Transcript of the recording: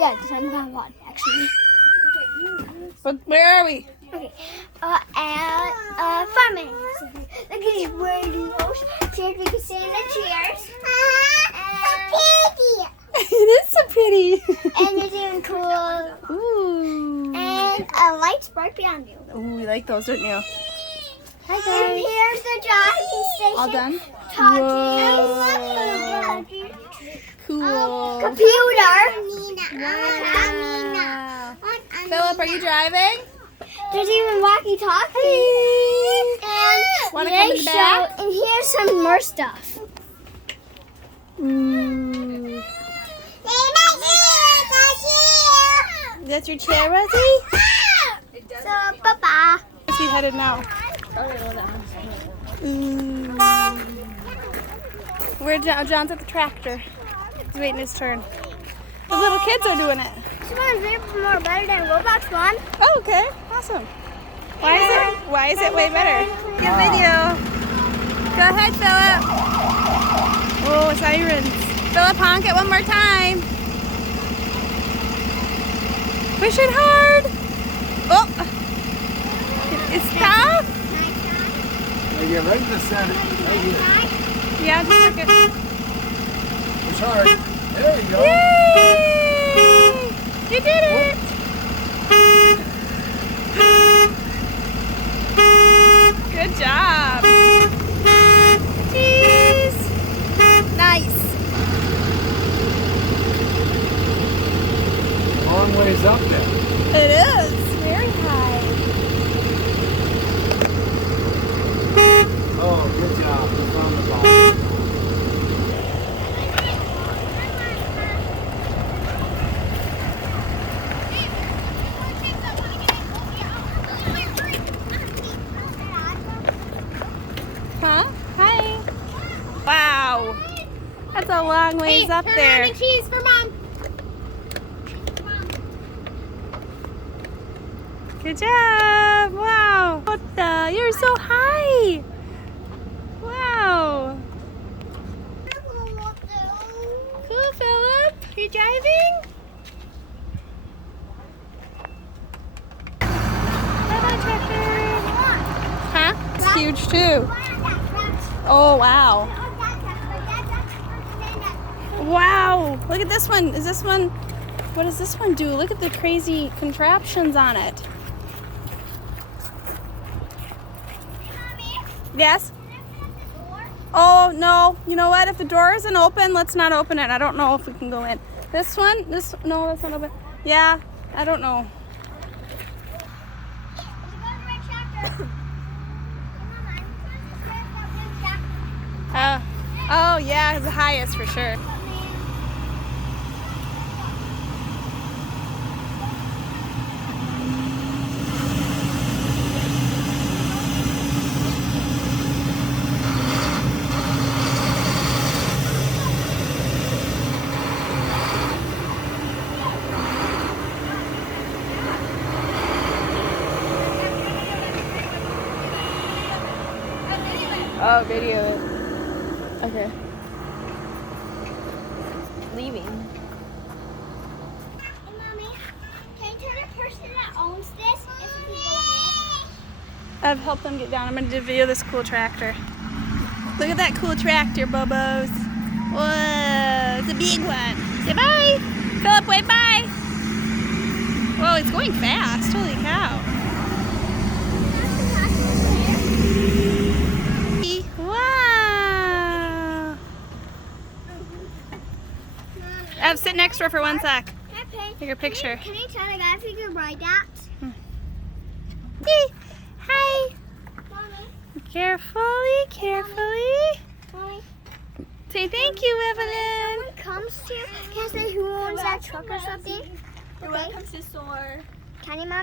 yeah, this I'm gonna watch actually. But where are we? Okay. At farming. Look at these radios. Chairs, we can sit in the chairs. It is so pretty. And it's even cool. Ooh. And a light spark behind you. Ooh, we like those, don't you? Hi And guys. here's the driving station. All done? Toddy. Cool. Computer. Wow. Philip, are you driving? There's even walkie-talkie. And Wanna come in the back? And here's some more stuff. Ooh. That's your chair, Rosie? So, bye-bye. Where's he headed now? Ooh. John's at the tractor. He's waiting his turn. The little kids are doing it. This one's way more better than Roblox one. Oh, okay. Awesome. Why is it way better? Good video. Go ahead, Philip. Oh, sirens. Philip, honk it one more time. Push it hard. Oh. It's tough. Now you're ready to set it. Right here. Yeah, just a second. Push hard. There you go. Yay! You did it. Good job. Cheese. Nice. Long ways up there. It is very high. Oh, good job. You found the ball. Huh? Hi. Wow. That's a long ways up there. Mac and cheese for Mom. Good job. Wow. What the? You're so high. Wow. Cool, Philip. You driving? Bye-bye, tractor. Huh? It's huge too. Oh, wow. Wow. Look at this one. Is this one? What does this one do? Look at the crazy contraptions on it. Yes? Oh, no. You know what? If the door isn't open, let's not open it. I don't know if we can go in. This one? No, that's not open. Yeah, I don't know. Oh, yeah, it's the highest for sure. Oh, video it. Okay. Leaving. Hey, Mommy, can you tell the person that owns this if we go in? I've helped them get down. I'm going to video this cool tractor. Look at that cool tractor, Bobos. Whoa, it's a big one. Say bye. Philip, wave bye. Whoa, it's going fast. Holy cow. Wow. Sit next to her for 1 sec. Take your picture. Can you tell the guy if you can ride that? Hi. Mommy, Carefully, carefully. Mommy. Say thank you, Evelyn. Someone comes to you, can I say who owns that truck or something? You're welcome to store. Can you, Mom?